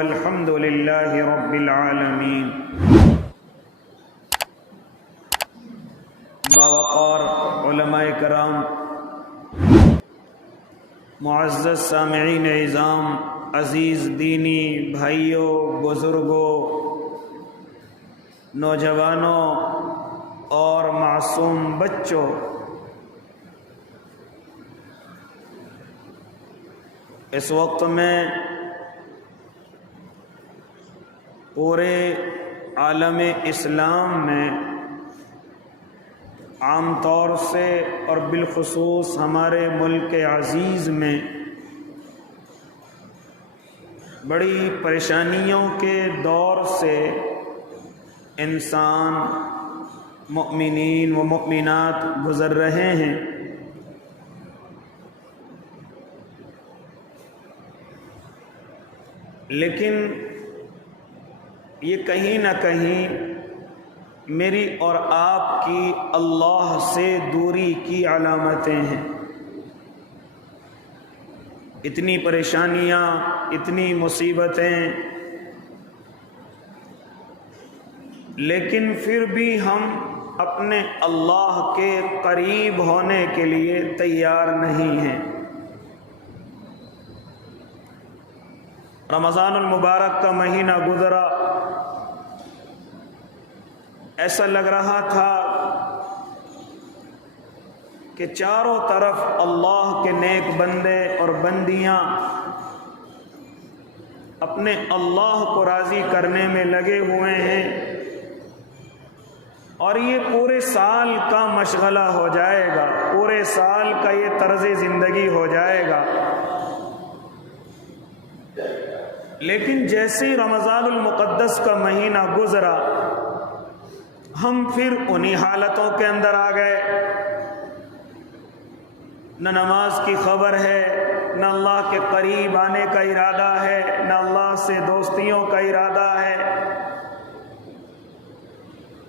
والحمد للہ رب العالمین۔ باوقار علماء کرام، معزز سامعین اعظام، عزیز دینی بھائیوں، بزرگوں، نوجوانوں اور معصوم بچوں، اس وقت میں پورے عالم اسلام میں عام طور سے اور بالخصوص ہمارے ملک عزیز میں بڑی پریشانیوں کے دور سے انسان، مؤمنین و مؤمنات گزر رہے ہیں۔ لیکن یہ کہیں نہ کہیں میری اور آپ کی اللہ سے دوری کی علامتیں ہیں۔ اتنی پریشانیاں، اتنی مصیبتیں، لیکن پھر بھی ہم اپنے اللہ کے قریب ہونے کے لیے تیار نہیں ہیں۔ رمضان المبارک کا مہینہ گزرا، ایسا لگ رہا تھا کہ چاروں طرف اللہ کے نیک بندے اور بندیاں اپنے اللہ کو راضی کرنے میں لگے ہوئے ہیں، اور یہ پورے سال کا مشغلہ ہو جائے گا، پورے سال کا یہ طرز زندگی ہو جائے گا۔ لیکن جیسے رمضان المقدس کا مہینہ گزرا، ہم پھر انہی حالتوں کے اندر آ گئے۔ نہ نماز کی خبر ہے، نہ اللہ کے قریب آنے کا ارادہ ہے، نہ اللہ سے دوستیوں کا ارادہ ہے۔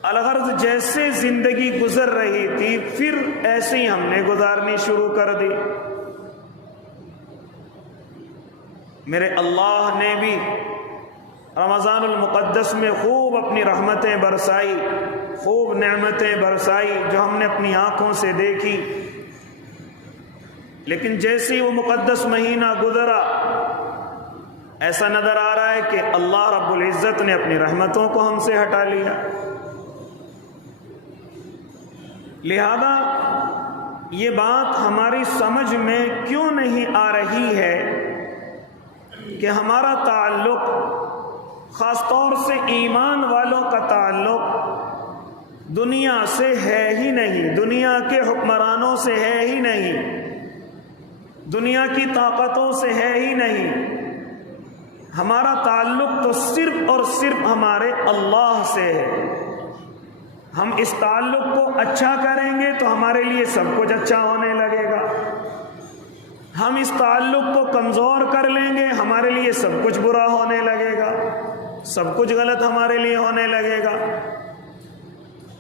الغرض جیسے زندگی گزر رہی تھی، پھر ایسے ہی ہم نے گزارنی شروع کر دی۔ میرے اللہ نے بھی رمضان المقدس میں خوب اپنی رحمتیں برسائی، خوب نعمتیں برسائی جو ہم نے اپنی آنکھوں سے دیکھی۔ لیکن جیسے وہ مقدس مہینہ گزرا، ایسا نظر آ رہا ہے کہ اللہ رب العزت نے اپنی رحمتوں کو ہم سے ہٹا لیا۔ لہذا یہ بات ہماری سمجھ میں کیوں نہیں آ رہی ہے کہ ہمارا تعلق، خاص طور سے ایمان والوں کا تعلق، دنیا سے ہے ہی نہیں، دنیا کے حکمرانوں سے ہے ہی نہیں، دنیا کی طاقتوں سے ہے ہی نہیں۔ ہمارا تعلق تو صرف اور صرف ہمارے اللہ سے ہے۔ ہم اس تعلق کو اچھا کریں گے تو ہمارے لیے سب کچھ اچھا ہونے لگے گا، ہم اس تعلق کو کمزور کر لیں گے، ہمارے لیے سب کچھ برا ہونے لگے گا، سب کچھ غلط ہمارے لیے ہونے لگے گا۔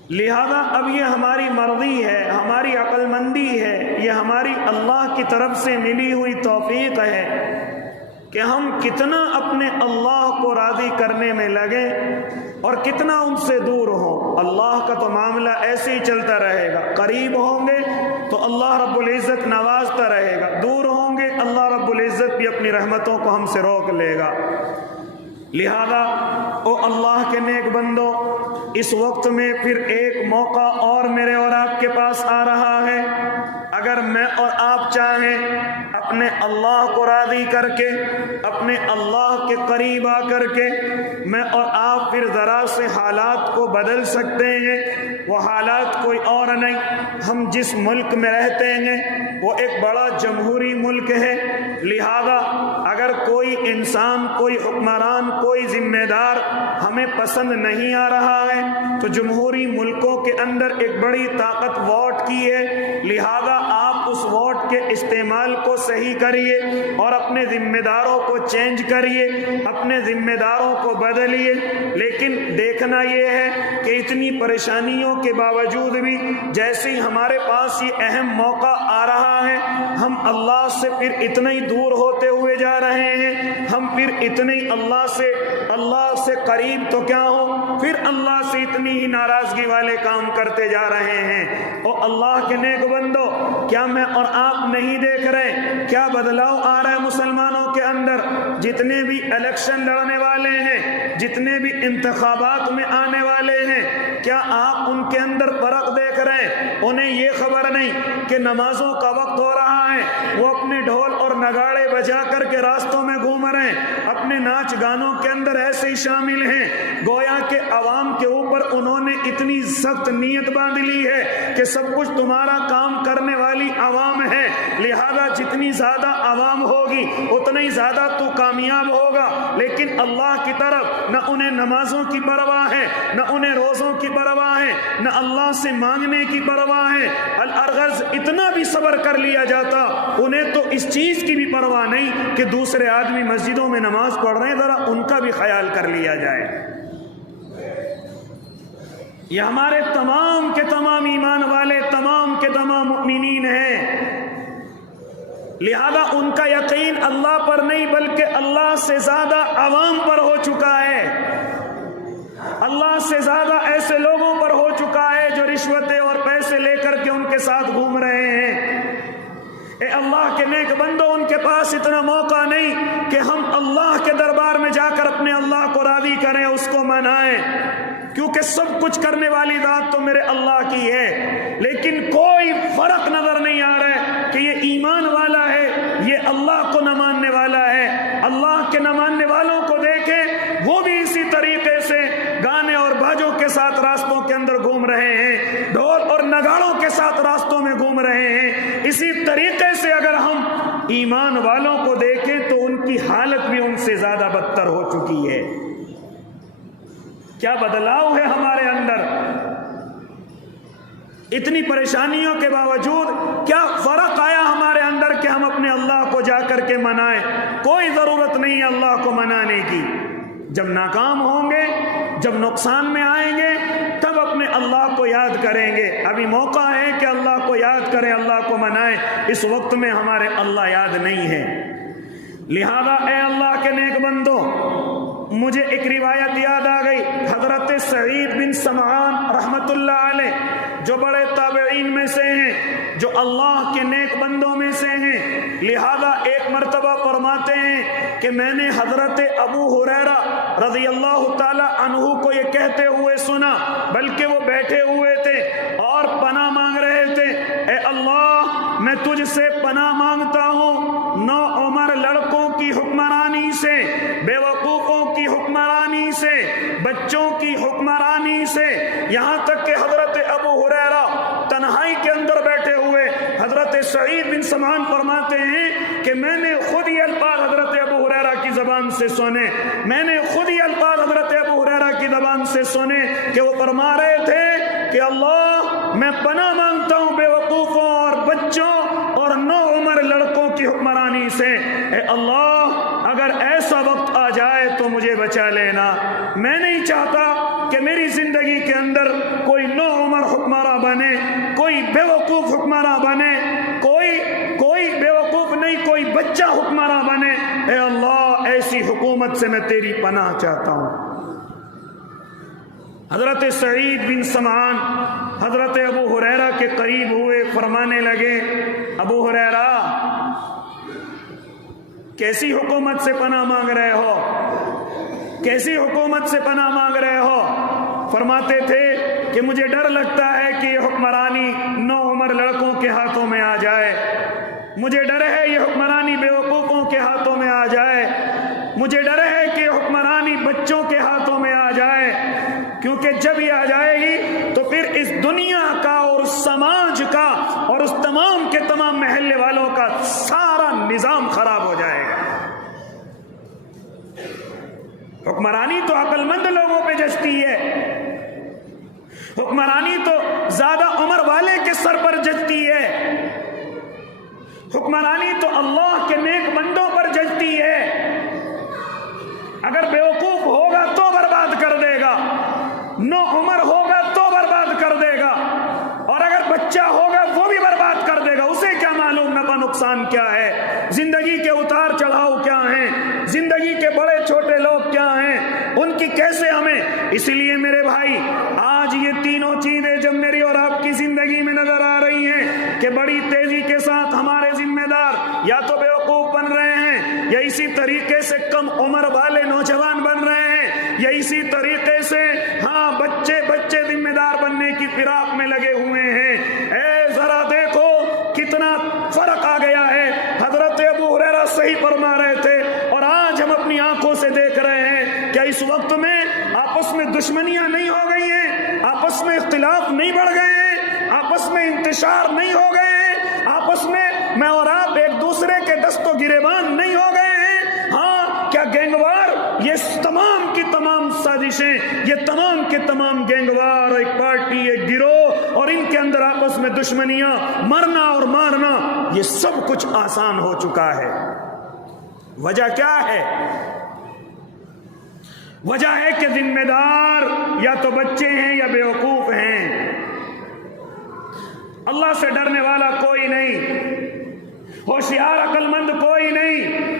لہذا اب یہ ہماری مرضی ہے، ہماری عقل مندی ہے، یہ ہماری اللہ کی طرف سے ملی ہوئی توفیق ہے کہ ہم کتنا اپنے اللہ کو راضی کرنے میں لگیں اور کتنا ان سے دور ہوں۔ اللہ کا تو معاملہ ایسے ہی چلتا رہے گا، قریب ہوں گے تو اللہ رب العزت نوازتا رہے گا، دور ہوں گے اللہ رب العزت بھی اپنی رحمتوں کو ہم سے روک لے گا۔ لہذا او اللہ کے نیک بندو، اس وقت میں پھر ایک موقع اور میرے اور آپ کے پاس آ رہا ہے۔ اگر میں اور آپ چاہیں اپنے اللہ کو راضی کر کے، اپنے اللہ کے قریب آ کر کے، میں اور آپ پھر ذرا سے حالات کو بدل سکتے ہیں۔ وہ حالات کوئی اور نہیں، ہم جس ملک میں رہتے ہیں وہ ایک بڑا جمہوری ملک ہے۔ لہذا اگر کوئی انسان، کوئی حکمران، کوئی ذمہ دار ہمیں پسند نہیں آ رہا ہے تو جمہوری ملکوں کے اندر ایک بڑی طاقت ووٹ کی ہے۔ لہذا آپ اس ووٹ کے استعمال کو صحیح کریے اور اپنے ذمہ داروں کو چینج کریے، اپنے ذمہ داروں کو بدلیے۔ لیکن دیکھنا یہ ہے کہ اتنی پریشانیوں کے باوجود بھی جیسے ہی ہمارے پاس یہ اہم موقع آ رہا ہے، ہم اللہ سے پھر اتنے ہی دور ہوتے ہوئے جا رہے ہیں، ہم پھر اتنے ہی اللہ سے قریب تو کیا ہو، پھر اللہ سے اتنی ہی ناراضگی والے کام کرتے جا رہے ہیں۔ اور اللہ کے نیک بندو، کیا میں اور آپ نہیں دیکھ رہے کیا بدلاؤ آ رہا ہے مسلمانوں کے اندر؟ جتنے بھی الیکشن لڑنے والے ہیں، جتنے بھی انتخابات میں آنے والے ہیں، کیا آپ ان کے اندر فرق دیکھ رہے ہیں؟ انہیں یہ خبر نہیں کہ نمازوں کا وقت ہو رہا ہے، وہ اپنے ڈھول اور نگاڑے بجا کر کے راستوں میں گھوم رہے ہیں، اپنے ناچ گانوں کے اندر ایسے ہی شامل ہیں، گویا کہ عوام کے اوپر انہوں نے اتنی سخت نیت باندھ لی ہے کہ سب کچھ تمہارا کام کرنے والی عوام ہے، لہذا جتنی زیادہ عوام ہوگی اتنا ہی زیادہ تو کامیاب ہوگا۔ لیکن اللہ کی طرف نہ انہیں نمازوں کی پرواہ ہے، نہ انہیں روزوں کی پرواہ ہے، نہ اللہ سے مانگنے کی پرواہ ہے۔ الغرض اتنا بھی صبر کر لیا جاتا، انہیں تو اس چیز کی بھی پرواہ نہیں کہ دوسرے آدمی مسجدوں میں نماز پڑھ رہے ہیں، ذرا ان کا بھی خیال کر لیا جائے۔ یہ ہمارے تمام کے تمام ایمان والے، تمام کے تمام مؤمنین ہیں، لہذا ان کا یقین اللہ پر نہیں بلکہ اللہ سے زیادہ عوام پر ہو چکا ہے، اللہ سے زیادہ ایسے لوگوں پر ہو چکا ہے جو رشوتیں اور پیسے لے کر کے ان کے ساتھ گھوم رہے ہیں۔ اے اللہ کے نیک بندو، ان کے پاس اتنا موقع نہیں کہ ہم اللہ کے دربار میں جا کر اپنے اللہ کو راضی کریں، اس کو منائیں، کیونکہ سب کچھ کرنے والی ذات تو میرے اللہ کی ہے، لیکن کوئی فرق نظر نہیں آ رہا ہے کہ یہ ایمان والا ہے، یہ اللہ کو نہ ماننے والا ہے۔ اللہ کے نہ ماننے والوں کو دیکھیں، وہ بھی اسی طریقے سے گانے اور باجوں کے ساتھ راستوں کے اندر گھوم رہے ہیں، ڈھول اور نگاڑوں کے ساتھ راستوں میں گھوم رہے ہیں۔ اسی طریقے سے اگر ہم ایمان والوں کو دیکھیں تو ان کی حالت بھی ان سے زیادہ بدتر ہو چکی ہے۔ کیا بدلاؤ ہے ہمارے اندر؟ اتنی پریشانیوں کے باوجود کیا فرق آیا ہمارے اندر کہ ہم اپنے اللہ کو جا کر کے منائیں؟ کوئی ضرورت نہیں ہے اللہ کو منانے کی۔ جب ناکام ہوں گے، جب نقصان میں آئیں گے، تب اپنے اللہ کو یاد کریں گے۔ ابھی موقع ہے کہ اللہ کو یاد کریں، اللہ کو منائیں، اس وقت میں ہمارے اللہ یاد نہیں ہے۔ لہذا اے اللہ کے نیک بندو، مجھے ایک روایت یاد آ گئی، حضرت سعید بن سمعان رحمت اللہ علیہ، جو بڑے تابعین میں سے ہیں، جو اللہ کے نیک بندوں میں سے ہیں، لہذا ایک مرتبہ فرماتے ہیں کہ میں نے حضرت ابو ہریرہ رضی اللہ تعالی عنہ کو یہ کہتے ہوئے سنا، بلکہ وہ بیٹھے ہوئے تھے اور پناہ مانگ رہے تھے، اے اللہ میں تجھ سے پناہ مانگتا ہوں نوعمر لڑکوں کی حکمرانی سے، بے وقوفوں کی حکمرانی سے، بچوں کی حکمرانی سے۔ یہاں تک کہ حضرت ابو ہریرہ تنہائی کے اندر بیٹھے ہوئے حضرت سعید بن سمعان فرماتے ہیں کہ میں نے خود یہ الفاظ حضرت ابو ہریرہ کی زبان سے سنے، میں نے خود یہ الفاظ حضرت ابو ہریرہ کی زبان سے سنے کہ وہ فرما رہے تھے کہ اللہ میں پناہ مانگتا ہوں بے وقوفوں اور بچوں اور نوعمر لڑکوں کی حکمرانی سے۔ اے اللہ اگر ایسا وقت آ جائے تو مجھے بچا لینا، میں نہیں چاہتا کہ میری زندگی کے اندر کوئی نوعمر حکمراں بنے، کوئی بے وقوف حکمراں بنے، کوئی بے وقوف نہیں، کوئی بچہ حکمراں بنے۔ اے اللہ ایسی حکومت سے میں تیری پناہ چاہتا ہوں۔ حضرت سعید بن سمعان حضرت ابو ہریرہ کے قریب ہوئے، فرمانے لگے ابو ہریرہ کیسی حکومت سے پناہ مانگ رہے ہو، کیسی حکومت سے پناہ مانگ رہے ہو؟ فرماتے تھے کہ مجھے ڈر لگتا ہے کہ یہ حکمرانی نوعمر لڑکوں کے ہاتھوں میں آ جائے، مجھے ڈر ہے یہ حکمرانی بے وقوفوں کے ہاتھوں میں آ جائے، مجھے ڈر ہے کہ یہ حکمرانی بچوں کے ہاتھوں میں آ جائے، کیونکہ جب یہ آ جائے گی تو پھر اس دنیا کا اور سماج کا اور اس تمام کے تمام محلے والوں کا سارا نظام خراب ہو جائے گا۔ حکمرانی تو عقل مند لوگوں پہ جچتی ہے، حکمرانی تو زیادہ عمر والے کے سر پر جچتی ہے، حکمرانی تو اللہ کے نیک بندوں پر جچتی ہے۔ اگر بیوقوف ہوگا تو برباد کر دے گا، نوعمر ہوگا تو برباد کر دے گا، اور اگر بچہ ہوگا وہ بھی برباد کر دے گا۔ اسے کیا معلوم نفع نقصان کیا ہے، زندگی کے اتار چڑھاؤ کیا ہیں، زندگی کے بڑے چھوٹے لوگ کیا ہیں، ان کی کیسے ہمیں. اس لیے میرے بھائی آج یہ تینوں چیزیں جب میری اور آپ کی زندگی میں نظر آ رہی ہیں کہ بڑی تیزی کے ساتھ ہمارے ذمہ دار یا تو بیوقوف بن رہے ہیں، یا اسی طریقے سے کم عمر والے نوجوان بن رہے ہیں، یا اسی طریقے سے بچے ذمہ دار بننے کی فراق میں لگے ہوئے ہیں. ذرا دیکھو کتنا فرق آ گیا ہے. حضرت ابو ہریرہ صحیح فرما رہے تھے اور آج ہم اپنی آنکھوں سے دیکھ رہے ہیں. کیا اس وقت میں آپس میں دشمنیاں نہیں ہو گئی ہیں، آپس میں اختلاف نہیں بڑھ گئے ہیں، آپس میں انتشار نہیں ہو گئے ہیں، آپس میں اور آپ ایک دوسرے کے دست و گریبان نہیں ہو گئے ہیں؟ کیا گینگوار یہ تمام کی تمام سازشیں، یہ تمام کے تمام گینگوار ایک پارٹی، ایک گروہ، اور ان کے اندر آپس میں دشمنیاں، مرنا اور مارنا، یہ سب کچھ آسان ہو چکا ہے. وجہ کیا ہے؟ وجہ ہے کہ ذمہ دار یا تو بچے ہیں یا بیوقوف ہیں. اللہ سے ڈرنے والا کوئی نہیں، ہوشیار عقل مند کوئی نہیں.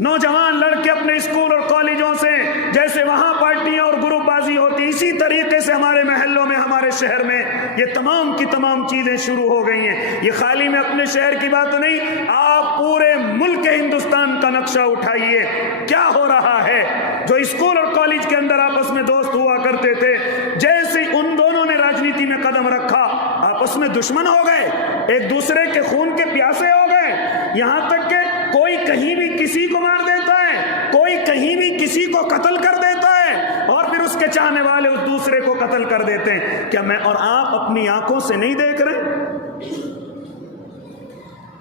نوجوان لڑکے اپنے اسکول اور کالجوں سے جیسے وہاں پارٹیاں اور گروپ بازی ہوتی، اسی طریقے سے ہمارے محلوں میں، ہمارے شہر میں یہ تمام کی تمام چیزیں شروع ہو گئی ہیں. یہ خالی میں اپنے شہر کی بات نہیں، آپ پورے ملک ہندوستان کا نقشہ اٹھائیے. کیا ہو رہا ہے؟ جو اسکول اور کالج کے اندر آپس میں دوست ہوا کرتے تھے، جیسے ان دونوں نے راجنیتی میں قدم رکھا، آپس میں دشمن ہو گئے، ایک دوسرے کے خون کے پیاسے ہو گئے. یہاں تک کہ کوئی کہیں بھی کسی کو مار دیتا ہے، کوئی کہیں بھی کسی کو قتل کر دیتا ہے، اور پھر اس کے چاہنے والے اس دوسرے کو قتل کر دیتے ہیں. کیا میں اور آپ اپنی آنکھوں سے نہیں دیکھ رہے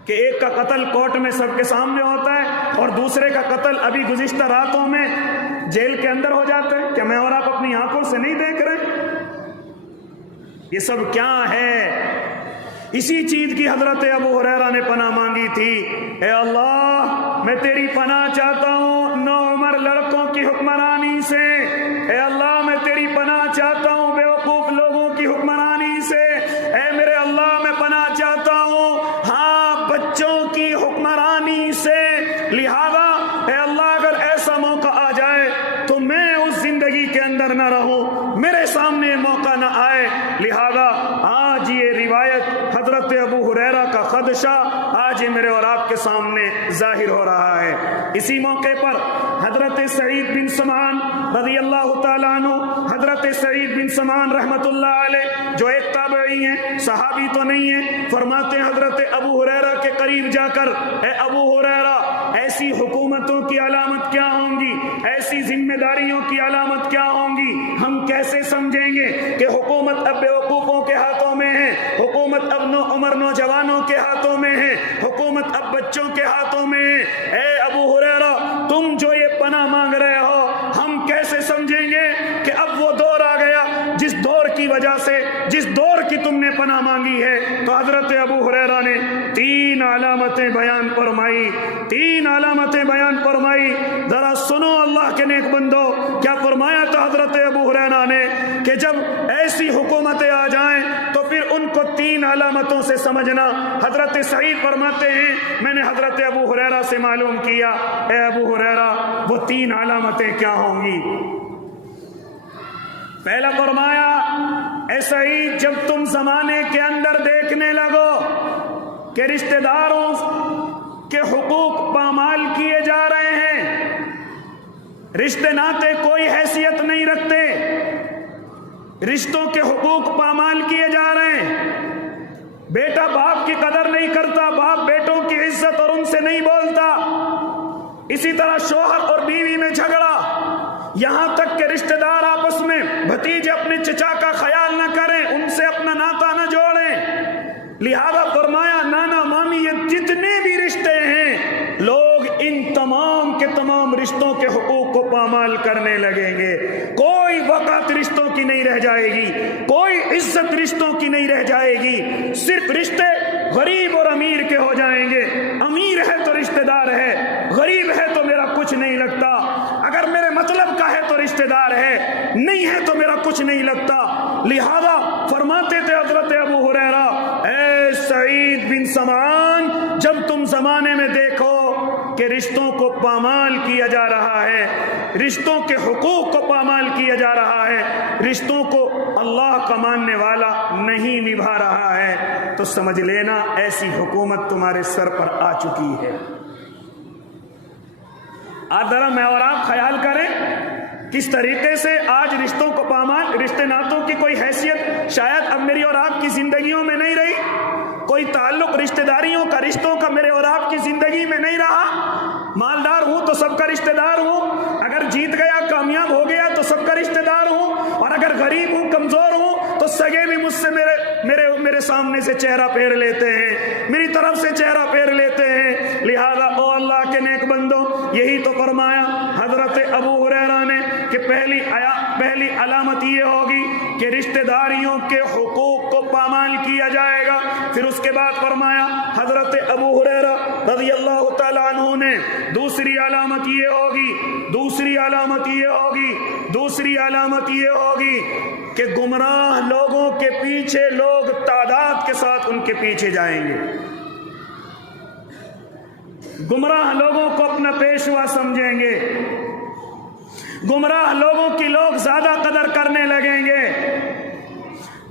کہ ایک کا قتل کورٹ میں سب کے سامنے ہوتا ہے اور دوسرے کا قتل ابھی گزشتہ راتوں میں جیل کے اندر ہو جاتا ہے؟ کیا میں اور آپ اپنی آنکھوں سے نہیں دیکھ رہے؟ یہ سب کیا ہے؟ اسی چیز کی حضرت ابو ہریرہ نے پناہ مانگی تھی. اے اللہ میں تیری پناہ چاہتا ہوں نوعمر لڑکوں کی حکمرانی سے. اے اللہ میں تیری پناہ چاہتا ہوں بیوقوف لوگوں کی حکمرانی سے. اے میرے اللہ میں پناہ چاہتا ہوں بچوں کی حکمرانی سے. لہذا اے اللہ اگر ایسا موقع آ جائے تو میں اس زندگی کے اندر نہ رہوں، میرے سامنے موقع نہ آئے. لہذا آج یہ روایت حضرت ابو ہریرہ کا خدشہ آج میرے اور آپ کے سامنے ظاہر ہو رہا ہے. اسی موقع پر حضرت سعید بن سمعان رضی اللہ تعالیٰ عنہ، حضرت سعید بن سمعان رحمت اللہ علیہ جو ایک تابعی ہیں، صحابی تو نہیں ہیں، فرماتے ہیں حضرت ابو ہریرہ کے قریب جا کر، اے ابو ہریرہ ایسی حکومتوں کی علامت کیا ہوں گی، ایسی ذمہ داریوں کی علامت کیا ہوں گی؟ ہم کیسے سمجھیں گے کہ حکومت اب بیوقوفوں کے ہاتھوں میں ہے، حکومت اب عمر نوجوانوں کے ہاتھوں میں ہے، حکومت اب بچوں کے ہاتھوں میں ہے؟ اے ابو ہریرہ تم جو یہ پناہ مانگ رہے ہو، ہم کیسے سمجھیں گے کہ اب وہ دور آ گیا جس دور کی وجہ سے، جس دور کی تم نے پناہ مانگی ہے؟ تو حضرت ابو ہریرہ نے تین علامتیں بیان فرمائی، تین علامتیں بیان فرمائی. ذرا سنو اللہ کے نیک بندو، کیا فرمایا تھا حضرت ابو ہریرہ نے کہ جب ایسی حکومتیں آ جائیں تو پھر ان کو تین علامتوں سے سمجھنا. حضرت سعید فرماتے ہیں میں نے حضرت ابو ہریرہ سے معلوم کیا، اے ابو ہریرہ وہ تین علامتیں کیا ہوں گی؟ پہلا فرمایا، اے سعید جب تم زمانے کے اندر دیکھنے لگو کہ رشتہ داروں کے حقوق پامال کیے جا رہے ہیں، رشتے ناتے کوئی حیثیت نہیں رکھتے، رشتوں کے حقوق پامال کیے جا رہے ہیں، بیٹا باپ کی قدر نہیں کرتا، باپ بیٹوں کی عزت اور ان سے نہیں بولتا، اسی طرح شوہر اور بیوی میں جھگڑا، یہاں تک کہ رشتہ دار آپس میں بھتیجے اپنے چچا کا خیال نہ کریں، ان سے اپنا ناتا نہ جوڑیں. لہذا فرمایا نانا مامی یہ جتنے بھی رشتے ہیں، لوگ ان تمام کے تمام رشتوں کے حقوق کو پامال کرنے لگیں گے. کوئی وقت رشتوں کی نہیں رہ جائے گی، کوئی عزت رشتوں کی نہیں رہ جائے گی. صرف رشتے غریب اور امیر کے ہو جائیں گے. امیر ہے تو رشتہ دار ہے، غریب ہے تو میرا کچھ نہیں لگتا. اگر میرے مطلب کا ہے تو رشتہ دار ہے، نہیں ہے تو میرا کچھ نہیں لگتا. لہذا فرماتے تھے حضرت ابو ہریرہ، اے سعید بن سمعان، جب تم زمانے میں دیکھو کہ رشتوں کو پامال کیا جا رہا ہے، رشتوں کے حقوق کو پامال کیا جا رہا ہے، رشتوں کو اللہ کا ماننے والا نہیں نبھا رہا ہے، تو سمجھ لینا ایسی حکومت تمہارے سر پر آ چکی ہے۔ آج ذرا میں اور آپ خیال کریں کس طریقے سے آج رشتوں کو پامال، رشتے ناتوں کی کوئی حیثیت شاید اب میری اور آپ کی زندگیوں میں نہیں رہی، کوئی تعلق رشتہ داریوں کا، رشتوں کا میرے اور آپ کی زندگی میں نہیں رہا۔ مالدار ہوں تو سب کا رشتہ دار ہوں، اگر جیت گیا کامیاب ہو گیا تو سب کا رشتہ دار ہوں، اور اگر غریب ہوں کمزور ہوں تو سگے بھی مجھ سے میرے سامنے سے چہرہ پھیر لیتے ہیں، میری طرف سے چہرہ پھیر لیتے ہیں۔ لہذا او اللہ کے نیک بندو، یہی تو فرمایا حضرت ابو ہریرہ نے کہ پہلی علامت یہ ہوگی کہ رشتہ داریوں کے حقوق کو پامال کیا جائے گا۔ پھر اس کے بعد فرمایا حضرت ابو ہریرہ رضی اللہ تعالیٰ عنہ نے دوسری علامت یہ ہوگی کہ گمراہ لوگوں کے پیچھے لوگ تعداد کے ساتھ ان کے پیچھے جائیں گے، گمراہ لوگوں کو اپنا پیشوا سمجھیں گے، گمراہ لوگوں کی لوگ زیادہ قدر کرنے لگیں گے،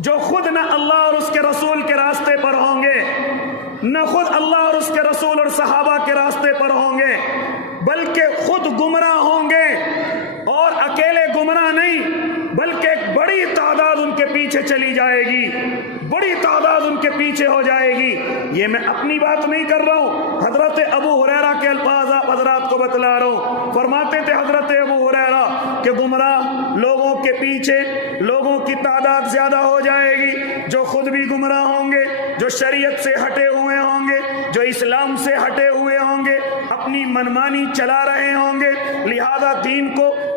جو خود نہ اللہ اور اس کے رسول کے راستے پر ہوں گے، نہ خود اللہ اور اس کے رسول اور صحابہ کے راستے پر ہوں گے، بلکہ خود گمراہ ہوں گے، اور اکیلے گمراہ نہیں بلکہ ایک بڑی تعداد ان کے پیچھے چلی جائے گی، بڑی تعداد ان کے پیچھے ہو جائے گی۔ یہ میں اپنی بات نہیں کر رہا ہوں، حضرت ابو ہریرہ کے الفاظ آپ حضرات کو بتلا رہا ہوں۔ فرماتے تھے حضرت ابو ہریرہ کہ گمراہ لوگوں کے پیچھے لوگوں کی تعداد زیادہ ہو جائے گی، جو خود بھی گمراہ ہوں گے، جو شریعت سے ہٹے ہوئے ہوں گے، جو اسلام سے ہٹے ہوئے ہوں گے، اپنی منمانی چلا رہے ہوں گے، لہذا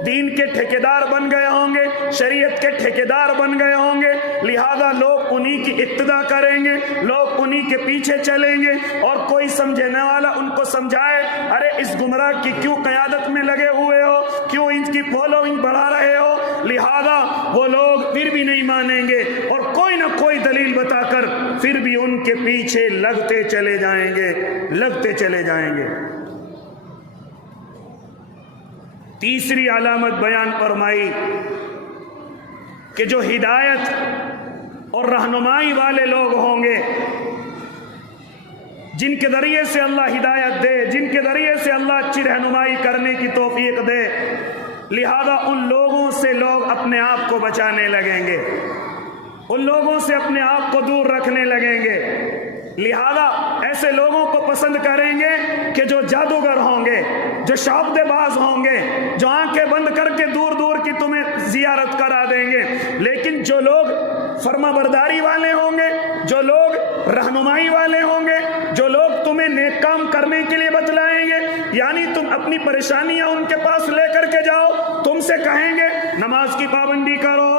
دین کے ٹھیکیدار بن گئے ہوں گے، شریعت کے ٹھیکیدار بن گئے ہوں گے، لہذا لوگ انہی کی اقتدا کریں گے، لوگ انہی کے پیچھے چلیں گے، اور کوئی سمجھنے والا ان کو سمجھائے ارے اس گمراہ کی کیوں قیادت میں لگے ہوئے ہو، کیوں ان کی فالوئنگ بڑھا رہے ہو، لہذا وہ لوگ پھر بھی نہیں مانیں گے، اور کوئی نہ کوئی دلیل بتا کر پھر بھی ان کے پیچھے لگتے چلے جائیں گے۔ تیسری علامت بیان فرمائی کہ جو ہدایت اور رہنمائی والے لوگ ہوں گے، جن کے ذریعے سے اللہ ہدایت دے، جن کے ذریعے سے اللہ اچھی رہنمائی کرنے کی توفیق دے، لہذا ان لوگوں سے لوگ اپنے آپ کو بچانے لگیں گے، ان لوگوں سے اپنے آپ کو دور رکھنے لگیں گے، لہذا ایسے لوگوں کو پسند کریں گے کہ جو جادوگر ہوں گے، جو شعبدے باز ہوں گے، جو آنکھیں بند کر کے دور دور کی تمہیں زیارت کرا دیں گے، لیکن جو لوگ فرما برداری والے ہوں گے، جو لوگ رہنمائی والے ہوں گے، جو لوگ تمہیں نیک کام کرنے کے لیے بتلائیں گے، یعنی تم اپنی پریشانیاں ان کے پاس لے کر کے جاؤ، تم سے کہیں گے نماز کی پابندی کرو،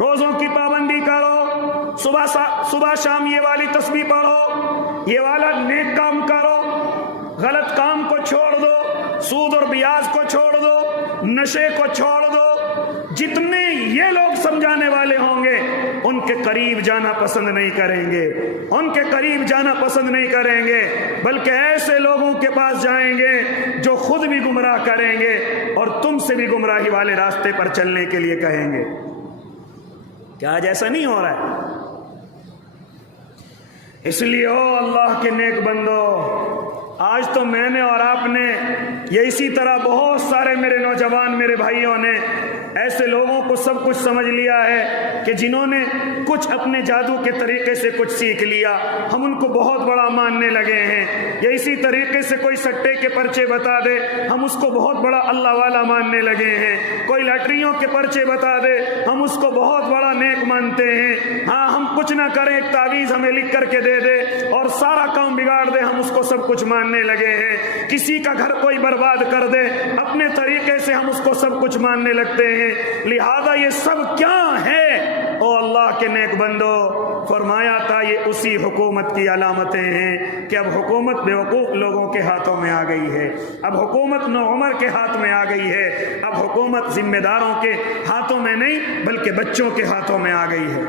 روزوں کی پابندی کرو، صبح شام یہ والی تسبیح پڑھو، یہ والا نیک کام کرو، غلط کام کو چھوڑ دو، سود اور بیاج کو چھوڑ دو، نشے کو چھوڑ دو۔ جتنے یہ لوگ سمجھانے والے ہوں گے ان کے قریب جانا پسند نہیں کریں گے، بلکہ ایسے لوگوں کے پاس جائیں گے جو خود بھی گمراہ کریں گے اور تم سے بھی گمراہی والے راستے پر چلنے کے لیے کہیں گے۔ کیا آج ایسا نہیں ہو رہا ہے؟ اس لیے او اللہ کے نیک بندو، آج تو میں نے اور آپ نے، یہ اسی طرح بہت سارے میرے نوجوان میرے بھائیوں نے ایسے لوگوں کو سب کچھ سمجھ لیا ہے کہ جنہوں نے کچھ اپنے جادو کے طریقے سے کچھ سیکھ لیا، ہم ان کو بہت بڑا ماننے لگے ہیں، یا اسی طریقے سے کوئی سٹے کے پرچے بتا دے ہم اس کو بہت بڑا اللہ والا ماننے لگے ہیں، کوئی لاٹریوں کے پرچے بتا دے ہم اس کو بہت بڑا نیک مانتے ہیں، ہاں ہم کچھ نہ کریں ایک تعویذ ہمیں لکھ کر کے دے دے اور سارا کام بگاڑ دے ہم اس کو سب کچھ ماننے لگے ہیں، کسی کا گھر کوئی برباد کر دے اپنے طریقے سے ہم اس کو سب کچھ ماننے لگتے ہیں۔ لہذا یہ سب کیا ہے؟ او اللہ کے نیک بندو، فرمایا تھا یہ اسی حکومت کی علامتیں ہیں کہ اب حکومت بیوقوف لوگوں کے ہاتھوں میں آ گئی ہے، اب حکومت نوعمر کے ہاتھ میں آ گئی ہے، اب حکومت ذمہ داروں کے ہاتھوں میں نہیں بلکہ بچوں کے ہاتھوں میں آ گئی ہے۔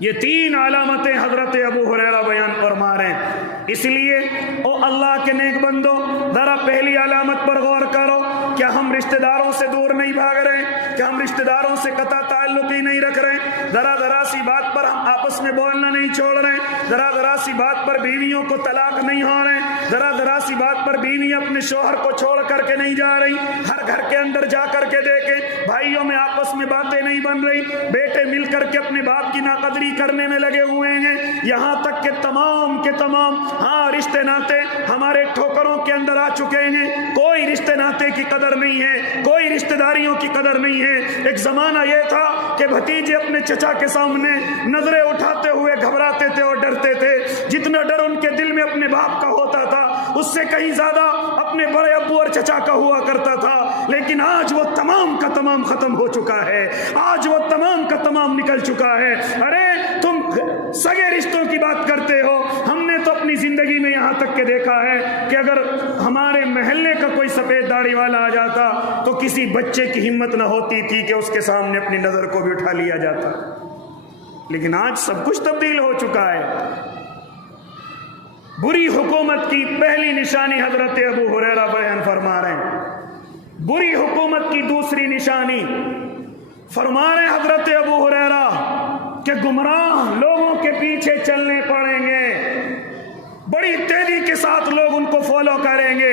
یہ 3 علامتیں حضرت ابو ہریرہ بیان فرما رہے ہیں۔ اس لیے او اللہ کے نیک بندو، ذرا پہلی علامت پر غور کرو، کیا ہم رشتہ داروں سے دور نہیں بھاگ رہے؟ کیا ہم رشتہ داروں سے قطع تعلق ہی نہیں رکھ رہے؟ ذرا سی بات پر ہم آپس میں بولنا نہیں چھوڑ رہے؟ ذرا سی بات پر بیویوں کو طلاق نہیں ہو رہے؟ ذرا سی بات پر بیوی اپنے شوہر کو چھوڑ کر کے نہیں جا رہی؟ ہر گھر کے اندر جا کر کے دیکھیں، بھائیوں میں آپس میں باتیں نہیں بن رہی، بیٹے مل کر کے اپنے باپ کی ناقدری کرنے میں لگے ہوئے ہیں، یہاں تک کہ تمام کے تمام رشتے ناتے ہمارے ٹھوکروں کے اندر آ چکے ہیں۔ کوئی رشتے ناتے کی قدر نہیں ہے، کوئی رشتہ داریوں کی قدر نہیں ہے۔ ایک زمانہ یہ تھا کہ بھتیجے اپنے چچا کے سامنے نظریں اٹھاتے ہوئے گھبراتے تھے اور ڈرتے تھے، جتنا ڈر ان کے دل میں اپنے باپ کا ہوتا تھا اس سے کہیں زیادہ اپنے بڑے ابو اور چچا کا ہوا کرتا تھا۔ لیکن آج وہ تمام کا تمام ختم ہو چکا ہے، آج وہ تمام کا تمام نکل چکا ہے۔ ارے تم سگے رشتوں کی بات کرتے ہو، ہم نے تو اپنی زندگی میں یہاں تک کہ دیکھا ہے کہ اگر ہمارے محلے کا کوئی سفید داڑھی والا آ جاتا تو کسی بچے کی ہمت نہ ہوتی تھی کہ اس کے سامنے اپنی نظر کو بھی اٹھا لیا جاتا۔ لیکن آج سب کچھ تبدیل ہو چکا ہے۔ بری حکومت کی پہلی نشانی حضرت ابو ہریرہ بیان فرما رہے ہیں۔ بری حکومت کی دوسری نشانی فرما رہے ہیں حضرت ابو ہریرہ کہ گمراہ لوگوں کے پیچھے چلنے پڑیں گے، بڑی تیزی کے ساتھ لوگ ان کو فالو کریں گے،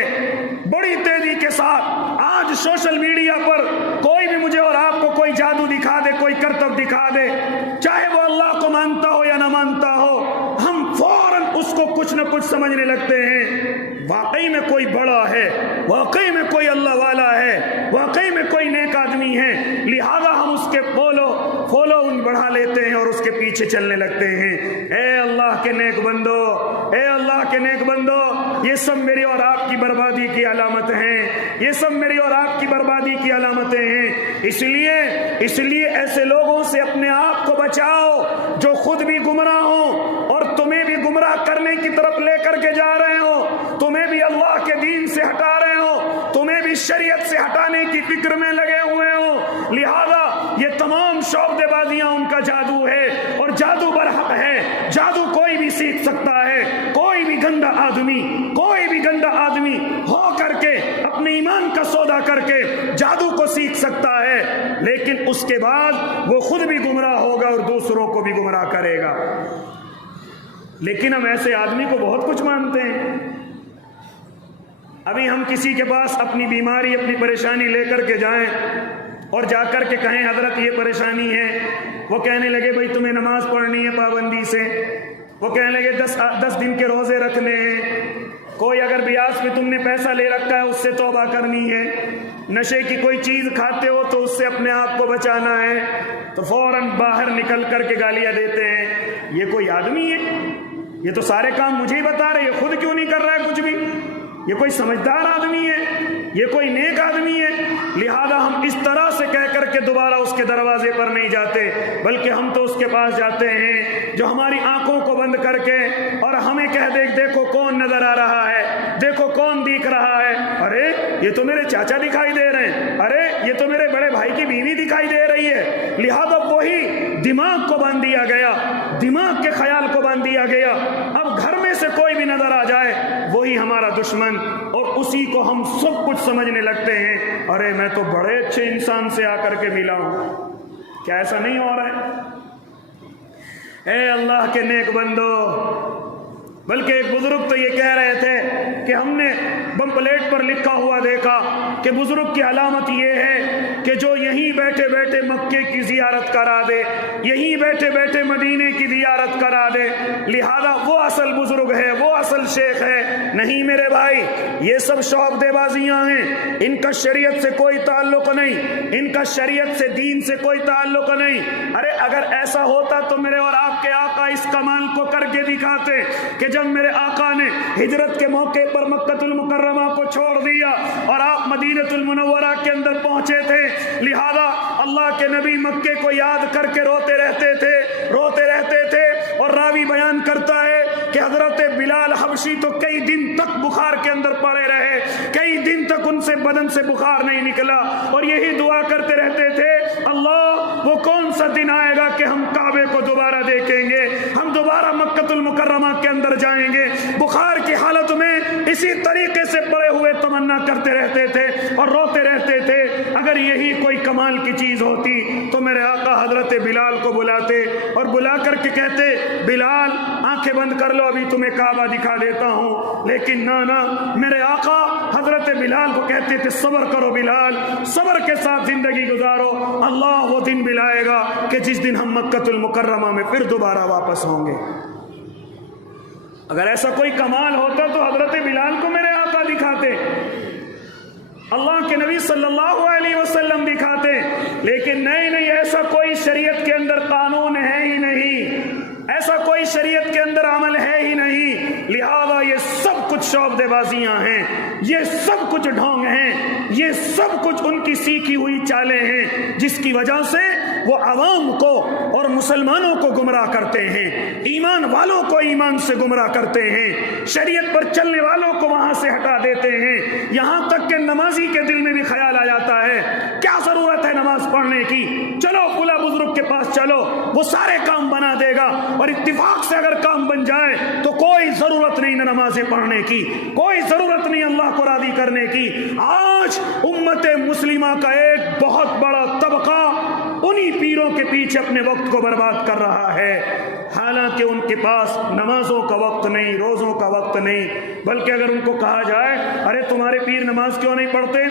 بڑی تیزی کے ساتھ۔ آج سوشل میڈیا پر کوئی بھی مجھے اور آپ کو کوئی جادو دکھا دے، کوئی کرتب دکھا دے، چاہے وہ اللہ کو مانتا ہو یا نہ مانتا ہو، ہم فوراً اس کو کچھ نہ کچھ سمجھنے لگتے ہیں۔ واقعی میں کوئی بڑا ہے، واقعی میں کوئی اللہ والا ہے، واقعی میں کوئی نیک آدمی ہے، لہذا ہم اس کے فالو بڑھا لیتے ہیں اور اس کے پیچھے چلنے لگتے ہیں۔ اے اللہ کے نیک بندو، اے اللہ کے نیک بندو، یہ سب میری اور آپ کی بربادی کی علامت ہیں، یہ سب میری اور آپ کی بربادی کی علامتیں ہیں۔ اس لیے ایسے لوگوں سے اپنے آپ کو بچاؤ جو خود بھی گمراہ ہوں اور تمہیں بھی گمراہ کرنے کی طرف لے کر کے جا رہے ہوں، تمہیں بھی اللہ کے دین سے ہٹا رہے ہوں، تمہیں بھی شریعت سے ہٹانے کی فکر میں لگے ہوئے ہوں۔ لہذا یہ تمام شعبدے بازیاں ان کا جادو ہے، اور جادو برحق ہے، جادو کوئی بھی سیکھ سکتا ہے۔ کوئی بھی گندا آدمی ہو کر کے اپنے ایمان کا سودا کر کے جادو کو سیکھ سکتا ہے، لیکن اس کے بعد وہ خود بھی گمراہ ہوگا اور دوسروں کو بھی گمراہ کرے گا۔ لیکن ہم ایسے آدمی کو بہت کچھ مانتے ہیں۔ ابھی ہم کسی کے پاس اپنی بیماری، اپنی پریشانی لے کر کے جائیں اور جا کر کے کہیں حضرت یہ پریشانی ہے، وہ کہنے لگے بھائی تمہیں نماز پڑھنی ہے پابندی سے، وہ کہنے لگے 10 دن کے روزے رکھنے ہیں، کوئی اگر بیاس میں تم نے پیسہ لے رکھا ہے اس سے توبہ کرنی ہے، نشے کی کوئی چیز کھاتے ہو تو اس سے اپنے آپ کو بچانا ہے، تو فوراً باہر نکل کر کے گالیاں دیتے ہیں۔ یہ کوئی آدمی ہے؟ یہ تو سارے کام مجھے ہی بتا رہے، یہ خود کیوں نہیں کر رہا ہے کچھ بھی؟ یہ کوئی سمجھدار آدمی ہے؟ یہ کوئی نیک آدمی ہے؟ لہذا ہم اس طرح سے کہہ کر کے دوبارہ اس کے دروازے پر نہیں جاتے، بلکہ ہم تو اس کے پاس جاتے ہیں جو ہماری آنکھوں کو بند کر کے اور ہمیں کہہ دے دیکھو کون نظر آ رہا ہے، دیکھو کون دیکھ رہا ہے، ارے یہ تو میرے چاچا دکھائی دے رہے ہیں، ارے یہ تو میرے بڑے بھائی کی بیوی دکھائی دے رہی ہے۔ لہذا وہی دماغ کو باندھ دیا گیا، دماغ کے خیال کو باندھ دیا گیا۔ اب گھر میں سے کوئی بھی نظر آ جائے وہی ہمارا دشمن، اور اسی کو ہم سب کچھ سمجھنے لگتے ہیں۔ ارے میں تو بڑے اچھے انسان سے آ کر کے ملا ہوں، کیا ایسا نہیں ہو رہا ہے؟ اے اللہ کے نیک بندو، بلکہ ایک بزرگ تو یہ کہہ رہے تھے کہ ہم نے بم پلیٹ پر لکھا ہوا دیکھا کہ بزرگ کی علامت یہ ہے کہ جو یہیں بیٹھے بیٹھے مکے کی زیارت کرا دے، یہیں بیٹھے بیٹھے مدینے کی زیارت کرا دے، لہذا وہ اصل بزرگ ہے، وہ اصل شیخ ہے۔ نہیں میرے بھائی، یہ سب شعبدے بازیاں ہیں، ان کا شریعت سے کوئی تعلق نہیں، ان کا شریعت سے، دین سے کوئی تعلق نہیں۔ ارے اگر ایسا ہوتا تو میرے اور آپ کے آقا اس کمال کو کر کے دکھاتے کہ جب میرے آقا نے ہجرت کے موقع پر مکہ المکرمہ کو چھوڑ دیا اور آپ مدینہ المنورہ کے اندر پہنچے تھے، لہذا اللہ کے نبی مکے کو یاد کر کے روتے رہتے تھے، اور راوی بیان کرتا ہے کہ حضرت بلال حبشی تو کئی دن تک بخار کے اندر پڑے رہے، کئی دن تک ان سے بدن سے بخار نہیں نکلا، اور یہی دعا کرتے رہتے تھے اللہ وہ کون سا دن آئے گا کہ کہ ہم کعبے کو دوبارہ دیکھیں گے, ہم دوبارہ مکہ المکرمہ کے اندر جائیں گے. بخار کی حالت میں اسی طریقے سے پڑے ہوئے تمنا کرتے رہتے تھے اور روتے رہتے تھے. اگر یہی کوئی کمال کی چیز ہوتی تو میرے آقا حضرت بلال کو بلاتے اور بلا کر کے کہتے, بلال آنکھیں بند کر لو, ابھی تمہیں کعبہ دکھا دیتا ہوں. لیکن نہ, میرے آقا حضرت بلال کو کہتے تھے, صبر کرو بلال, صبر کے ساتھ زندگی گزارو, اللہ وہ دن بھی لائے گا کہ جس دن ہم مکہ المکرمہ میں پھر دوبارہ واپس ہوں گے. اگر ایسا کوئی کمال ہوتا تو حضرت بلال کو میرے آقا دکھاتے, اللہ کے نبی صلی اللہ علیہ وسلم دکھاتے. لیکن نہیں, ایسا کوئی شریعت کے اندر قانون ہے ہی نہیں, ایسا کوئی شریعت کے اندر عمل ہے ہی نہیں. لہذا یہ سب کچھ شعبدے بازیاں ہیں, یہ سب کچھ ڈھونگ ہیں, یہ سب کچھ ان کی سیکھی ہوئی چالیں ہیں, جس کی وجہ سے وہ عوام کو اور مسلمانوں کو گمراہ کرتے ہیں, ایمان والوں کو ایمان سے گمراہ کرتے ہیں, شریعت پر چلنے والوں کو وہاں سے ہٹا دیتے ہیں. یہاں تک کہ نمازی کے دل میں بھی خیال آ جاتا ہے, کیا ضرورت ہے نماز پڑھنے کی, چلو فلاں بزرگ کے پاس چلو, وہ سارے کام بنا دے گا. اور اتفاق سے اگر کام بن جائے تو کوئی ضرورت نہیں نمازیں پڑھنے کی, کوئی ضرورت نہیں اللہ کو راضی کرنے کی. آج امت مسلمہ کا ایک بہت بڑا طبقہ انہی پیروں کے پیچھے اپنے وقت کو برباد کر رہا ہے, حالانکہ ان کے پاس نمازوں کا وقت نہیں, روزوں کا وقت نہیں. بلکہ اگر ان کو کہا جائے, ارے تمہارے پیر نماز کیوں نہیں پڑھتے,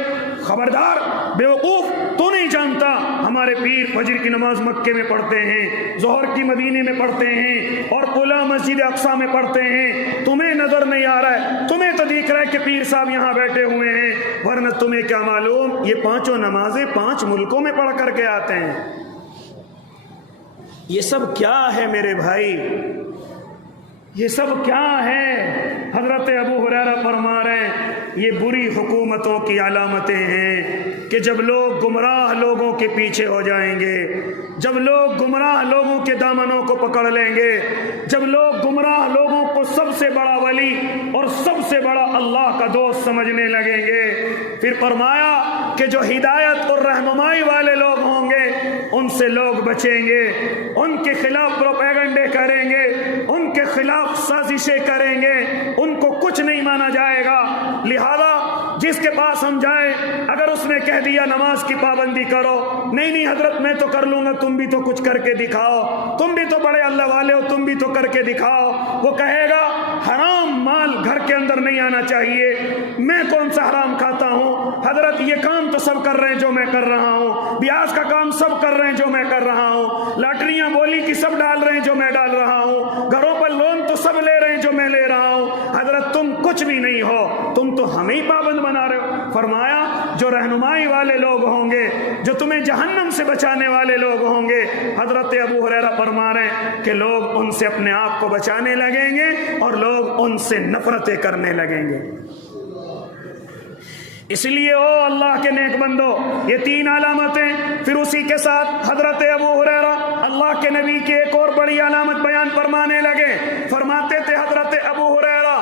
خبردار بیوقوف, تو نہیں جانتا ہمارے پیر فجر کی نماز مکے میں پڑھتے ہیں, ظہر کی مدینے میں پڑھتے ہیں, اور قلعہ مسجد اقصی میں پڑھتے ہیں. تمہیں نظر نہیں آ رہا ہے, تمہیں تو دیکھ رہا ہے کہ پیر صاحب یہاں بیٹھے ہوئے ہیں, ورنہ تمہیں کیا معلوم یہ پانچوں نمازیں 5 ملکوں میں پڑھ کر کے آتے ہیں. یہ سب کیا ہے میرے بھائی, یہ سب کیا ہے؟ حضرت ابو ہریرہ فرما رہے ہیں یہ بری حکومتوں کی علامتیں ہیں کہ جب لوگ گمراہ لوگوں کے پیچھے ہو جائیں گے, جب لوگ گمراہ لوگوں کے دامنوں کو پکڑ لیں گے, جب لوگ گمراہ لوگوں کو سب سے بڑا ولی اور سب سے بڑا اللہ کا دوست سمجھنے لگیں گے, پھر فرمایا کہ جو ہدایت اور رہنمائی والے لوگ ہوں گے ان سے لوگ بچیں گے, ان کے خلاف پروپیگنڈے کریں گے, ان کے خلاف سازشیں کریں گے, ان کو کچھ نہیں مانا جائے گا. لہذا جس کے پاس ہم جائیں, اگر اس نے کہہ دیا نماز کی پابندی کرو, نہیں حضرت میں تو کر لوں گا, تم بھی تو کچھ کر کے دکھاؤ, تم بھی تو بڑے اللہ والے ہو, تم بھی تو کر کے دکھاؤ, وہ کہے گا حرام مال گھر کے اندر نہیں آنا چاہیے, میں کون سا حرام کھاتا ہوں, حضرت یہ کام تو سب کر رہے ہیں جو میں کر رہا ہوں, بیاج کا کام سب کر رہے ہیں جو میں کر رہا ہوں, لاٹریاں بولی کی سب ڈال رہے ہیں جو میں ڈال رہا ہوں, گھروں پر لون تو سب لے رہے ہیں جو میں لے رہا ہوں, حضرت تم کچھ بھی نہیں ہو, تم تو ہمیں ہی پابند بنا رہے ہو. فرمایا جو رہنمائی والے لوگ ہوں گے, جو تمہیں جہنم سے بچانے والے لوگ ہوں گے, حضرت ابو ہریرہ فرما رہے ہیں کہ لوگ ان سے اپنے آپ کو بچانے لگیں گے اور لوگ ان سے نفرتیں کرنے لگیں گے. اس لیے او اللہ کے نیک بندو, یہ 3 علامتیں. پھر اسی کے ساتھ حضرت ابو ہریرہ اللہ کے نبی کی ایک اور بڑی علامت بیان فرمانے لگے. فرماتے تھے حضرت ابو ہریرہ,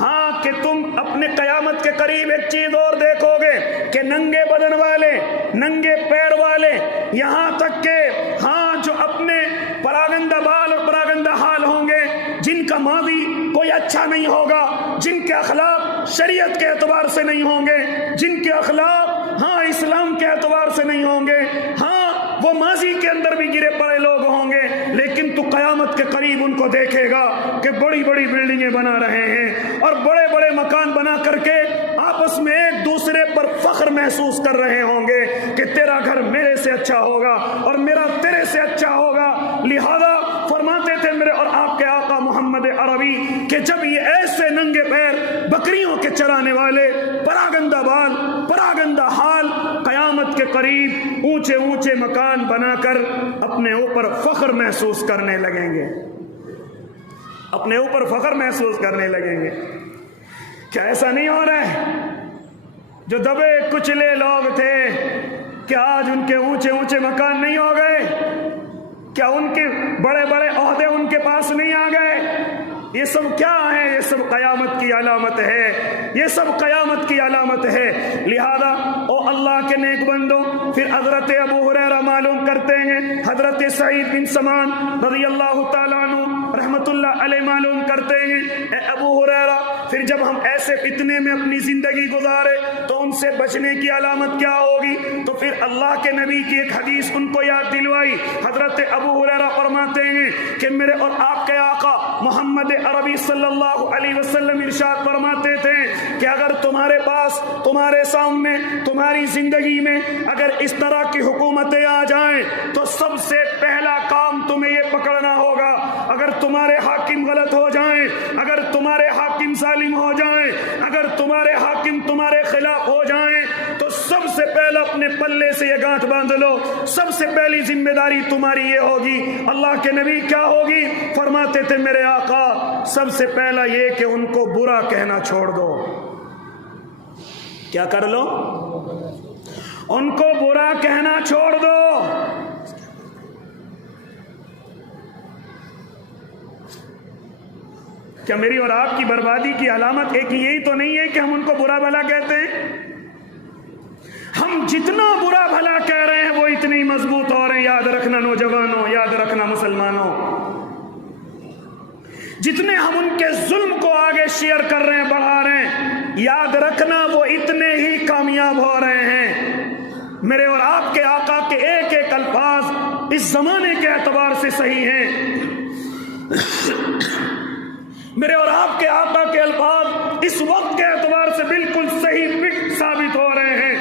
ہاں کہ تم اپنے قیامت کے قریب ایک چیز اور دیکھو گے کہ ننگے بدن والے, ننگے پیر والے, یہاں تک کہ ہاں جو اپنے پراگندہ بال اور پراگندہ حال ہوں گے, جن کا ماضی کوئی اچھا نہیں ہوگا, جن کے اخلاق شریعت کے اعتبار سے نہیں ہوں گے, جن کے اخلاق ہاں اسلام کے اعتبار سے نہیں ہوں گے, ہاں وہ ماضی کے اندر بھی گرے پڑے لوگ ہوں گے, لیکن تو قیامت کے قریب ان کو دیکھے گا کہ بڑی بڑی بلڈنگیں بنا رہے ہیں اور بڑے بڑے مکان بنا کر کے آپس میں ایک دوسرے پر فخر محسوس کر رہے ہوں گے کہ تیرا گھر میرے سے اچھا ہوگا اور میرا تیرے سے اچھا ہوگا. لہذا فرماتے تھے میرے اور آپ کے آقا محمد عربی کہ جب یہ ایسے ننگے پیر بکریوں کے چرانے والے, پراگندہ بال, پراگندہ حال قیامت کے قریب اونچے اونچے مکان بنا کر اپنے اوپر فخر محسوس کرنے لگیں گے, اپنے اوپر فخر محسوس کرنے لگیں گے. کیا ایسا نہیں ہو رہا ہے؟ جو دبے کچلے لوگ تھے کیا آج ان کے اونچے اونچے مکان نہیں ہو گئے؟ کیا ان کے بڑے بڑے عہدے ان کے پاس نہیں آ گئے؟ یہ سب کیا ہے؟ یہ سب قیامت کی علامت ہے, یہ سب قیامت کی علامت ہے. لہذا او اللہ کے نیک بندو, پھر حضرت ابو ہریرہ معلوم کرتے ہیں، حضرت سعید بن سمان رضی اللہ تعالیٰ عنہ رحمت اللہ علیہ معلوم کرتے ہیں، اے ابو ہریرہ پھر جب ہم ایسے فتنے میں اپنی زندگی گزارے تو ان سے بچنے کی علامت کیا ہوگی؟ تو پھر اللہ کے نبی کی ایک حدیث ان کو یاد دلوائی۔ حضرت ابو ہریرہ فرماتے ہیں کہ میرے اور آپ کے آقا محمد عربی صلی اللہ علیہ وسلم ارشاد فرماتے تھے کہ اگر تمہارے پاس، تمہارے سامنے، تمہاری زندگی میں اگر اس طرح کی حکومتیں آ جائیں تو سب سے پہلا کام تمہیں یہ پکڑنا ہوگا، اگر تمہارے حاکم غلط ہو جائیں، اگر تمہارے حاکم ظالم ہو جائیں، اگر تمہارے حاکم تمہارے خلاف ہو جائیں تو سب سے پہلا اپنے پلے سے یہ گانٹھ باندھ لو، سب سے پہلی ذمہ داری تمہاری یہ ہوگی۔ اللہ کے نبی کیا ہوگی؟ فرماتے تھے میرے آقا سب سے پہلا یہ کہ ان کو برا کہنا چھوڑ دو۔ کیا کر لو؟ ان کو برا کہنا چھوڑ دو۔ کیا میری اور آپ کی بربادی کی علامت ایک یہی تو نہیں ہے کہ ہم ان کو برا بھلا کہتے ہیں؟ ہم جتنا برا بھلا کہہ رہے ہیں وہ اتنے ہی مضبوط ہو رہے ہیں۔ یاد رکھنا نوجوانوں، یاد رکھنا مسلمانوں، جتنے ہم ان کے ظلم کو آگے شیئر کر رہے ہیں، بڑھا رہے ہیں، یاد رکھنا وہ اتنے ہی کامیاب ہو رہے ہیں۔ میرے اور آپ کے آقا کے ایک ایک الفاظ اس زمانے کے اعتبار سے صحیح ہیں، میرے اور آپ کے آقا کے الفاظ اس وقت کے اعتبار سے بالکل صحیح فٹ ثابت ہو رہے ہیں۔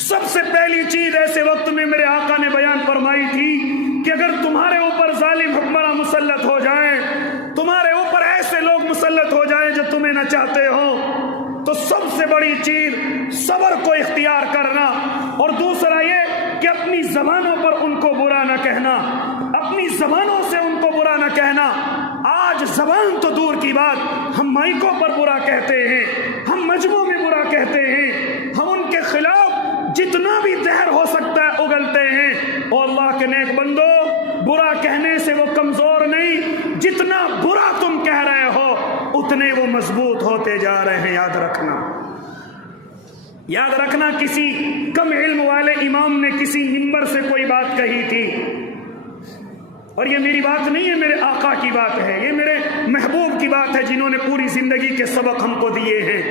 سب سے پہلی چیز ایسے وقت میں میرے آقا نے بیان فرمائی تھی کہ اگر تمہارے اوپر ظالم حکمراں مسلط ہو جائیں، تمہارے اوپر ایسے لوگ مسلط ہو جائیں جو تمہیں نہ چاہتے ہو، تو سب سے بڑی چیز صبر کو اختیار کرنا، اور دوسرا یہ کہ اپنی زبانوں پر ان کو برا نہ کہنا، اپنی زبانوں سے ان کو برا نہ کہنا۔ آج زبان تو دور کی بات، ہم مائکوں پر برا کہتے ہیں، ہم مجموعوں میں برا کہتے ہیں، ہم ان کے خلاف جتنا بھی زہر ہو سکتا ہے اگلتے ہیں۔ اور اللہ کے نیک بندو، برا کہنے سے وہ کمزور نہیں، جتنا برا تم کہہ رہے ہو اتنے وہ مضبوط ہوتے جا رہے ہیں۔ یاد رکھنا، یاد رکھنا، کسی کم علم والے امام نے کسی منبر سے کوئی بات کہی تھی، اور یہ میری بات نہیں ہے، میرے آقا کی بات ہے، یہ میرے محبوب کی بات ہے جنہوں نے پوری زندگی کے سبق ہم کو دیے ہیں۔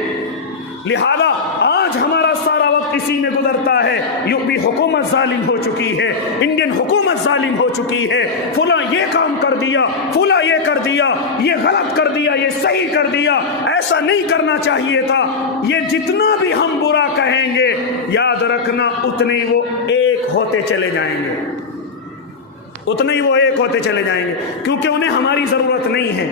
لہذا آج ہمارا سارا وقت اسی میں گزرتا ہے، یو پی حکومت ظالم ہو چکی ہے، انڈین حکومت ظالم ہو چکی ہے، فلاں یہ کام کر دیا، فلاں یہ کر دیا، یہ غلط کر دیا، یہ صحیح کر دیا، ایسا نہیں کرنا چاہیے تھا۔ یہ جتنا بھی ہم برا کہیں گے، یاد رکھنا اتنے ہی وہ ایک ہوتے چلے جائیں گے، اتنے ہی وہ ایک ہوتے چلے جائیں گے، کیونکہ انہیں ہماری ضرورت نہیں ہے،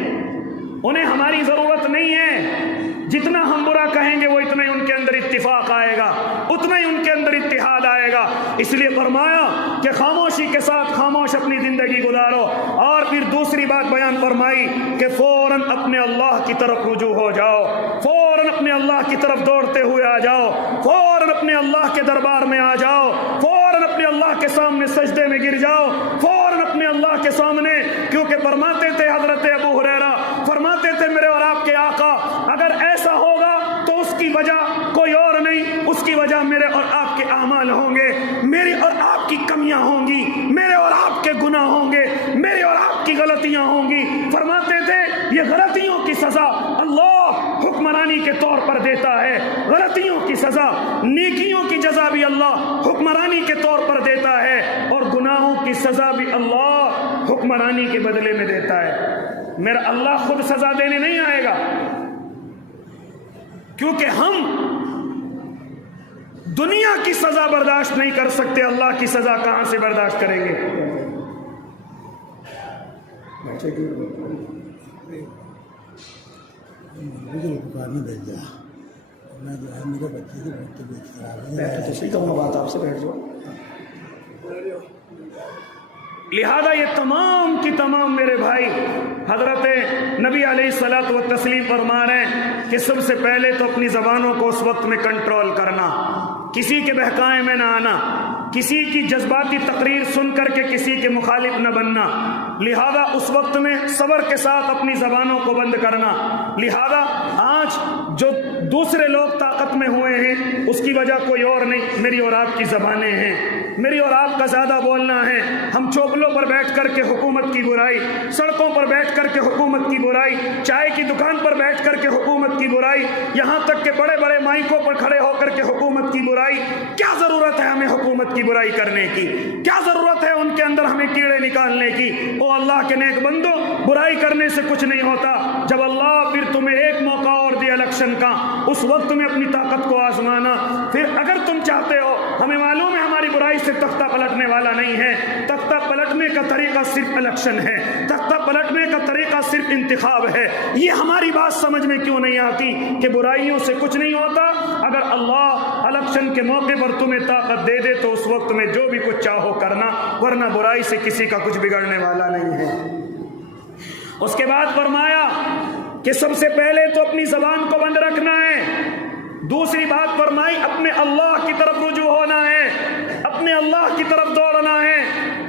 انہیں ہماری ضرورت نہیں ہے۔ جتنا ہم برا کہیں گے وہ اتنا ہی ان کے اندر اتفاق آئے گا، اتنا ہی ان کے اندر اتحاد آئے گا۔ اس لیے فرمایا کہ خاموشی کے ساتھ خاموش اپنی زندگی گزارو، اور پھر دوسری بات بیان فرمائی کہ فوراً اپنے اللہ کی طرف رجوع ہو جاؤ، فوراً اپنے اللہ کی طرف دوڑتے ہوئے آ جاؤ، فوراً اپنے اللہ کے دربار میں آ جاؤ، فوراً اپنے اللہ کے سامنے سجدے میں گر جاؤ، فوراً اپنے اللہ کے سامنے، کیونکہ فرماتے تھے حضرت ابو ہریرہ، فرماتے تھے میرے اور آپ کے آقا، اگر ایسا ہوگا تو اس کی وجہ کوئی اور نہیں، اس کی وجہ میرے اور آپ کے اعمال ہوں گے، میری اور آپ کی کمیاں ہوں گی، میرے اور آپ کے گناہ ہوں گے، میری اور آپ کی غلطیاں ہوں گی۔ فرماتے تھے یہ غلطیوں کی سزا اللہ حکمرانی کے طور پر دیتا ہے، غلطیوں کی سزا، نیکیوں کی جزا بھی اللہ حکمرانی کے طور پر دیتا ہے، اور گناہوں کی سزا بھی اللہ حکمرانی کے بدلے میں دیتا ہے۔ میرا اللہ خود سزا دینے نہیں آئے گا، کیونکہ ہم دنیا کی سزا برداشت نہیں کر سکتے، اللہ کی سزا کہاں سے برداشت کریں گے؟ لہذا یہ تمام کی تمام میرے بھائی حضرت نبی علیہ الصلوۃ والتسلیم فرما رہے ہیں کہ سب سے پہلے تو اپنی زبانوں کو اس وقت میں کنٹرول کرنا، کسی کے بہکائے میں نہ آنا، کسی کی جذباتی تقریر سن کر کے کسی کے مخالف نہ بننا، لہذا اس وقت میں صبر کے ساتھ اپنی زبانوں کو بند کرنا۔ لہذا آج جو دوسرے لوگ طاقت میں ہوئے ہیں اس کی وجہ کوئی اور نہیں، میری اور آپ کی زبانیں ہیں، میری اور آپ کا زیادہ بولنا ہے۔ ہم چوپلوں پر بیٹھ کر کے حکومت کی برائی، سڑکوں پر بیٹھ کر کے حکومت کی برائی، چائے کی دکان پر بیٹھ کر کے حکومت کی برائی، یہاں تک کہ بڑے بڑے مائکوں پر کھڑے ہو کر کے حکومت کی برائی۔ کیا ضرورت ہے ہمیں حکومت کی برائی کرنے کی؟ کیا ضرورت ہے ان کے اندر ہمیں کیڑے نکالنے کی؟ او اللہ کے نیک بندو، برائی کرنے سے کچھ نہیں ہوتا۔ جب اللہ پھر تمہیں ایک موقع اور دیا الیکشن کا، اس وقت تمہیں اپنی طاقت کو آزمانا۔ پھر اگر تم چاہتے ہو، ہمیں معلوم ہے ہماری برائی سے تختہ پلٹنے والا نہیں ہے، تختہ پلٹنے کا طریقہ صرف الیکشن ہے، تختہ پلٹنے کا طریقہ صرف انتخاب ہے۔ یہ ہماری بات سمجھ میں کیوں نہیں آتی کہ برائیوں سے کچھ نہیں ہوتا؟ اگر اللہ الیکشن کے موقع پر تمہیں طاقت دے دے تو اس وقت میں جو بھی کچھ چاہو کرنا، ورنہ برائی سے کسی کا کچھ بگڑنے والا نہیں ہے۔ اس کے بعد فرمایا کہ سب سے پہلے تو اپنی زبان کو بند رکھنا ہے، دوسری بات فرمائی اپنے اللہ کی طرف رجوع ہونا ہے، اپنے اللہ کی طرف دوڑنا ہے۔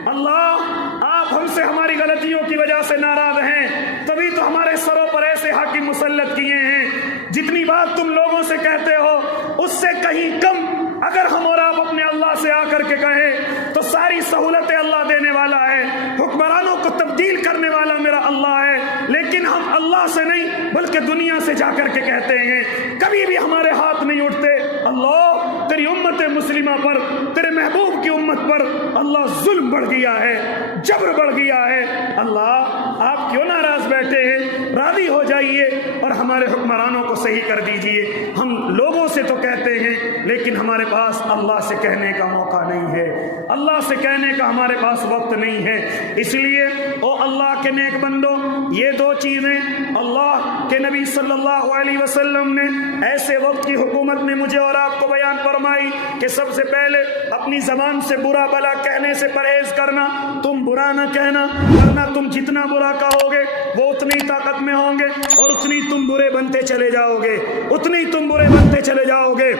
اللہ آپ ہم سے ہماری غلطیوں کی وجہ سے ناراض ہیں، تبھی تو ہمارے سروں پر ایسے حاکم مسلط کیے ہیں۔ جتنی بات تم لوگوں سے کہتے ہو اس سے کہیں کم اگر ہم اور آپ اپنے اللہ سے آ کر کے کہیں تو ساری سہولتیں اللہ دینے والا ہے، حکمرانوں کو تبدیل کرنے والا میرا اللہ ہے، لیکن ہم اللہ سے نہیں بلکہ دنیا سے جا کر کے کہتے ہیں، کبھی بھی ہمارے ہاتھ نہیں اٹھتے۔ اللہ تیری امت مسلمہ پر، تیرے محبوب کی امت پر اللہ ظلم بڑھ گیا ہے، جبر بڑھ گیا ہے، اللہ آپ کیوں ناراض بیٹھے ہیں؟ راضی ہو جائیے اور ہمارے حکمرانوں کو صحیح کر دیجئے۔ ہم لوگوں سے تو کہتے ہیں لیکن ہمارے پاس اللہ سے کہنے کا موقع نہیں ہے، اللہ سے کہنے کا ہمارے پاس وقت نہیں ہے۔ اس لیے او اللہ کے نیک بندو، یہ دو چیزیں اللہ کے نبی صلی اللہ علیہ وسلم نے ایسے وقت کی حکومت میں مجھے اور آپ کو بیان فرمائی کہ سب سے پہلے اپنی زبان سے برا بلا کہنے سے پرہیز کرنا، تم برا نہ کہنا، ورنہ تم جتنا برا کہو گے وہ اتنی طاقت میں ہوں گے اور اتنی تم برے بنتے چلے جاؤ گے، اتنی تم برے بنتے چلے جاؤ گے۔